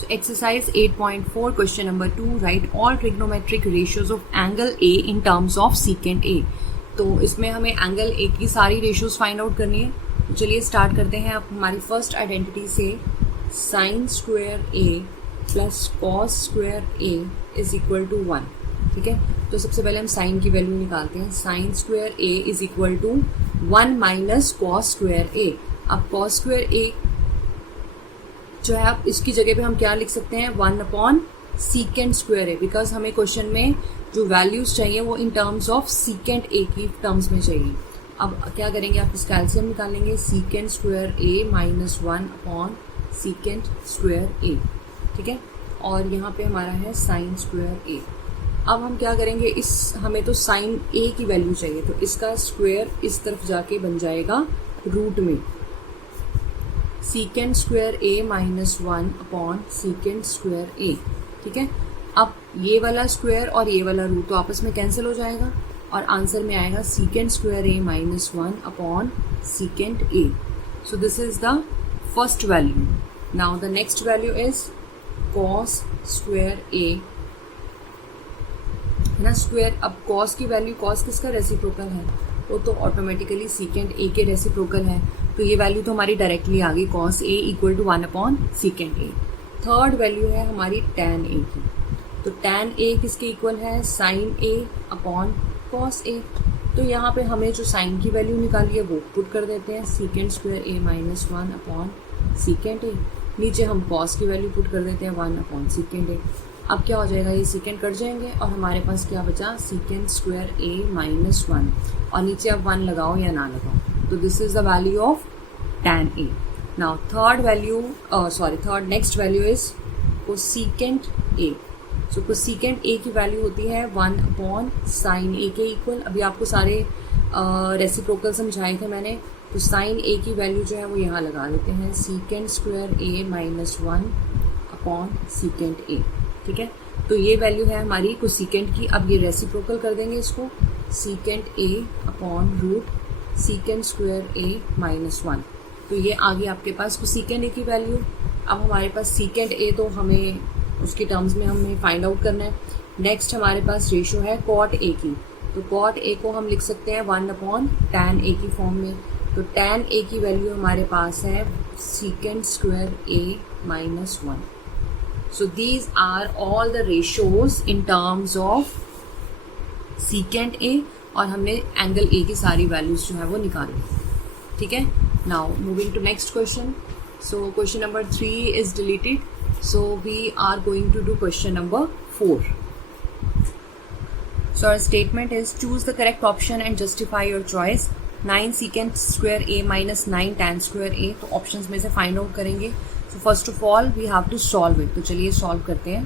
So exercise 8.4 question number 2, write all trigonometric ratios of angle A in terms of secant A. तो इसमें हमें angle A की सारी ratios find out करनी है. तो चलिए स्टार्ट करते हैं. अब हमारी फर्स्ट आइडेंटिटी से sine square A plus cos square A is equal to 1. ठीक है, तो सबसे पहले हम साइन की वैल्यू निकालते हैं. Sine square A is equal to 1 minus cos square A. अब कॉस स्क्वायर A जो है, आप इसकी जगह पे हम क्या लिख सकते हैं, 1 upon secant square A, because हमें क्वेश्चन में जो वैल्यूज चाहिए वो इन टर्म्स ऑफ सीकेंट ए की टर्म्स में चाहिए. अब क्या करेंगे, आप इसका एलसीएम निकालेंगे. Secant square A minus 1 upon secant square ए. ठीक है, और यहाँ पे हमारा है साइन स्क्वायर ए. अब हम क्या करेंगे, हमें तो साइन ए की वैल्यू चाहिए, तो इसका स्क्वायर इस तरफ जाके बन जाएगा रूट में. Secant square A minus 1 upon secant square ए. ठीक है, अब ये वाला स्क्वायर और ये वाला रूट तो आपस में कैंसिल हो जाएगा और आंसर में आएगा secant square A minus 1 upon secant A. So this is the first value. Now the next value is cos square A, है ना, स्क्वायर. अब कॉस की वैल्यू, कॉस किसका रेसिप्रोकल है, वो तो ऑटोमेटिकली सीकेंट ए के रेसिप्रोकल है, तो ये वैल्यू तो हमारी डायरेक्टली आ गई. Cos A equal to 1 upon secant A. Third value है हमारी टैन ए की. तो टैन ए किसके इक्वल है, साइन ए अपॉन कॉस ए. तो यहाँ पे हमें जो साइन की वैल्यू निकाली है वो पुट कर देते हैं, secant square A minus 1 upon secant ए. नीचे हम कॉस की वैल्यू पुट कर देते हैं 1 अपॉन सीकेंट ए. अब क्या हो जाएगा, ये सीकेंट कट जाएंगे और हमारे पास क्या बचा, सीकेंट स्क्वायर ए माइनस 1, और नीचे अब 1 लगाओ या ना लगाओ. तो this is the value of tan A. Now third next value is cosecant A. So cosecant A की वैल्यू होती है 1 अपॉन साइन A के इक्वल. अभी आपको सारे रेसिप्रोकल समझाए थे मैंने, तो साइन A की वैल्यू जो है वो यहाँ लगा देते हैं, secant square A minus 1 upon secant A. ठीक है, तो ये वैल्यू है हमारी कोसिकेंट की. अब ये रेसिप्रोकल कर देंगे इसको, secant A upon root secant square A minus 1. तो ये आ गई आपके पास कोसिकेंट ए की वैल्यू. अब हमारे पास सीकेंट ए तो हमें उसके टर्म्स में हमें फाइंड आउट करना है. नेक्स्ट हमारे पास रेशियो है कॉट ए की. तो कॉट ए को हम लिख सकते हैं 1 अपॉन टैन ए की फॉर्म में. तो टैन ए की वैल्यू हमारे पास है secant square A minus 1. So these are all the ratios in terms of secant A, और हमने एंगल ए की सारी वैल्यूज जो है वो निकाली. ठीक है, now moving to next question. So question number 3 is deleted, so we are going to do question number 4. So our statement is choose the correct option and justify your choice. 9 secant square a minus 9 tan square a. तो options में से find out करेंगे. So first of all we have to solve it. तो चलिए solve करते हैं.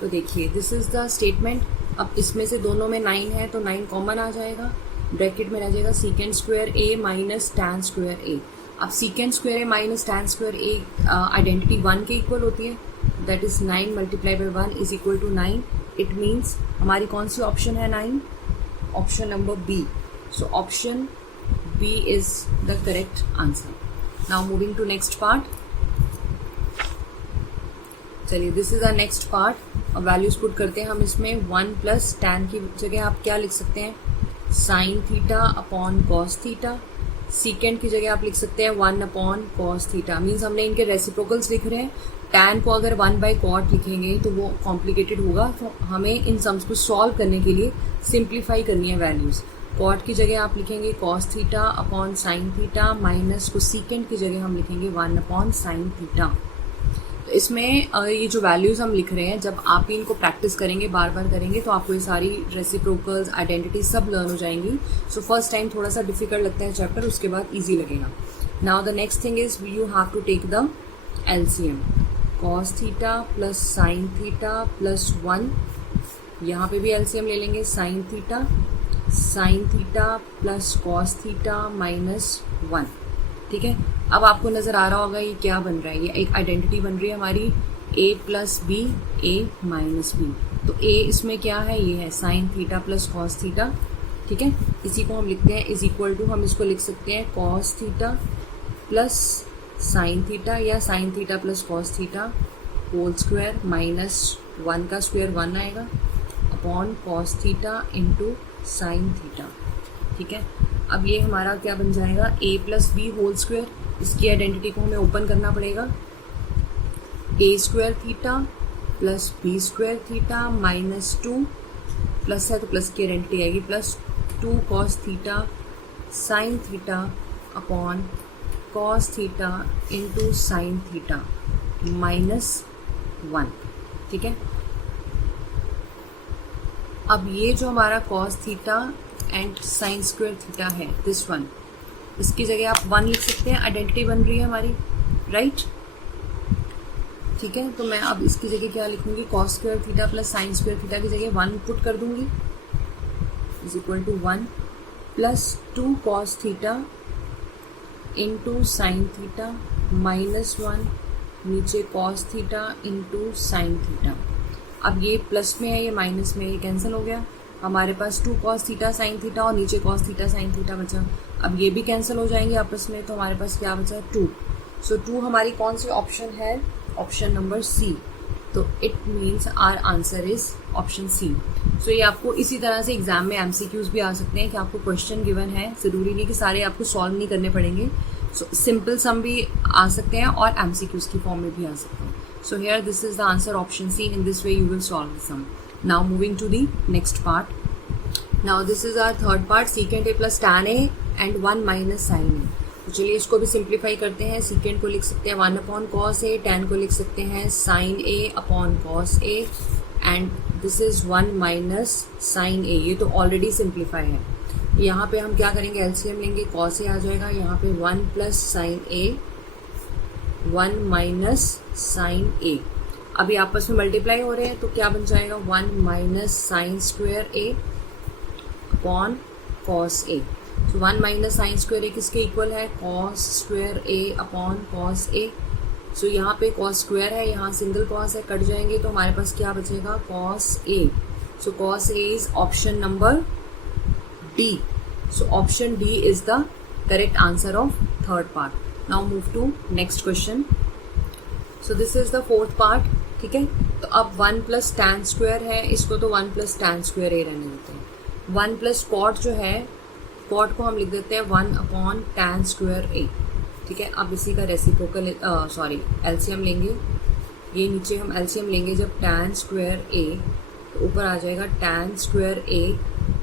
तो देखिए this is the statement. अब इसमें से दोनों में 9 है तो 9 कॉमन आ जाएगा, ब्रैकेट में रह जाएगा secant square A minus tan square A. अब secant square A minus tan square A identity 1 के इक्वल होती है, that is 9 multiply by 1 is equal to 9. It means हमारी कौन सी ऑप्शन है, 9, option number B. So option B is the correct answer. Now moving to next part. चलिए this is our next part. अब values put करते हैं हम इसमें. 1 प्लस टैन की जगह आप क्या लिख सकते हैं, sine theta upon cos theta. Secant की जगह आप लिख सकते हैं 1 अपॉन कॉस थीटा. मीन्स हमने इनके रेसिप्रोकल्स लिख रहे हैं. टैन को अगर 1 बाई कॉट लिखेंगे तो वो कॉम्प्लिकेटेड होगा, तो हमें इन सम्स को सॉल्व करने के लिए सिंप्लीफाई करनी है वैल्यूज. कॉट की जगह आप लिखेंगे cos theta upon sine theta minus को सीकेंट की जगह हम लिखेंगे 1 अपॉन साइन थीटा. तो इसमें ये जो वैल्यूज हम लिख रहे हैं, जब आप इनको प्रैक्टिस करेंगे, बार बार करेंगे, तो आपको ये सारी रेसिप्रोकल्स, आइडेंटिटी सब लर्न हो जाएंगी. सो फर्स्ट टाइम थोड़ा सा डिफिकल्ट लगता है चैप्टर, उसके बाद ईजी लगेगा. Now the next thing is you have to take the LCM. Cos theta plus sine theta plus 1, यहाँ पे भी एलसीएम ले लेंगे. Sine theta plus cos theta minus 1. ठीक है, अब आपको नजर आ रहा होगा ये क्या बन रहा है, ये एक आइडेंटिटी बन रही है हमारी a plus B A minus B. तो a इसमें क्या है, ये है sine theta plus cos theta. ठीक है, इसी को हम लिखते हैं इज इक्वल टू, हम इसको लिख सकते हैं cos theta plus sine theta या sine theta plus cos theta whole square minus 1 का स्क्वायर 1 आएगा upon cos theta into sine theta. ठीक है, अब ये हमारा क्या बन जाएगा a plus B whole square. इसकी आइडेंटिटी को हमें ओपन करना पड़ेगा। a square theta plus B square theta minus 2 plus है तो प्लस की आइडेंटिटी आएगी plus 2 cos theta sine theta upon cos theta into sine theta minus 1। ठीक है, अब ये जो हमारा cos theta and sign square theta है दिस वन, इसकी जगह आप 1 लिख सकते हैं। आइडेंटिटी बन रही है हमारी, राइट। ठीक है, तो मैं अब इसकी जगह क्या लिखूंगी, cos square theta plus sine square theta की जगह 1 पुट कर दूंगी is equal to 1 plus 2 cos theta into sine theta minus 1 नीचे cos theta into sine theta. अब ये प्लस में है, ये माइनस में, ये कैंसिल हो गया। हमारे पास 2 कॉस थीटा साइन थीटा और नीचे कॉस थीटा साइन थीटा बचा। अब ये भी कैंसिल हो जाएंगे आपस में, तो हमारे पास क्या बचा 2। सो 2 हमारी कौन सी ऑप्शन है, ऑप्शन नंबर सी। तो it means our answer is option C. So ये आपको इसी तरह से एग्जाम में एमसीक्यूज भी आ सकते हैं कि आपको क्वेश्चन गिवन है, ज़रूरी नहीं कि सारे आपको सॉल्व नहीं करने पड़ेंगे। सो सिंपल सम भी आ सकते हैं और एमसीक्यूज की फॉर्म में भी आ सकते हैं। So here this is the answer option C. In this way you will solve the sum. Now moving to the next part. Now this is our third part, secant A plus tan A and 1 minus sine A. तो चलिए इसको भी simplify करते हैं। Secant को लिख सकते हैं 1 अपॉन कॉस ए, टैन को लिख सकते हैं sine A upon cos A and this is 1 minus sine A. ये तो ऑलरेडी सिंप्लीफाई है। यहाँ पे हम क्या करेंगे, एलसीएम लेंगे, कॉस ए आ जाएगा, यहाँ पे 1 प्लस साइन ए 1 माइनस साइन ए। अभी आपस में मल्टीप्लाई हो रहे हैं तो क्या बन जाएगा 1 माइनस साइन स्क्वायर ए अपॉन कॉस ए। तो 1 माइनस साइन स्क्वायर ए किसके इक्वल है, cos square A upon cos A. सो यहाँ पे कॉस स्क्वायर है, यहाँ सिंगल कॉस है, कट जाएंगे तो हमारे पास क्या बचेगा cos A. So cos A is option number D. So option D is the correct answer of third part. Now move to next question. So this is the fourth part. ठीक है, तो अब 1 प्लस टैन स्क्वायर है, इसको तो 1 plus tan square ए रहने देते हैं। 1 प्लस कॉट जो है, कॉट को हम लिख देते हैं 1 अपॉन टैन स्क्वायर ए। ठीक है, अब इसी का रेसिप्रोकल एलसीएम लेंगे। ये नीचे हम एलसीएम लेंगे जब टैन स्क्वायर ए, तो ऊपर आ जाएगा टैन स्क्वायर ए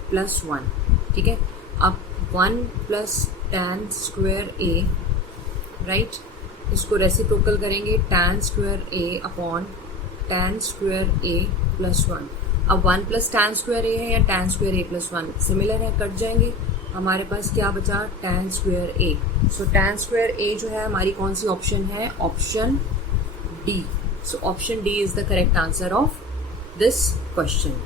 प्लस 1। ठीक है, अब 1 प्लस टैन स्क्वायर ए, राइट, इसको रेसिप्रोकल करेंगे टैन स्क्वायर ए अपॉन टैन स्क्वायर ए प्लस 1। अब 1 प्लस टैन स्क्वायर ए है या टैन स्क्वायर ए प्लस 1 सिमिलर है, कट जाएंगे। हमारे पास क्या बचा टैन स्क्वायर ए। सो टैन स्क्वायर ए जो है हमारी कौन सी ऑप्शन है, option D. So option D is the correct answer of this question.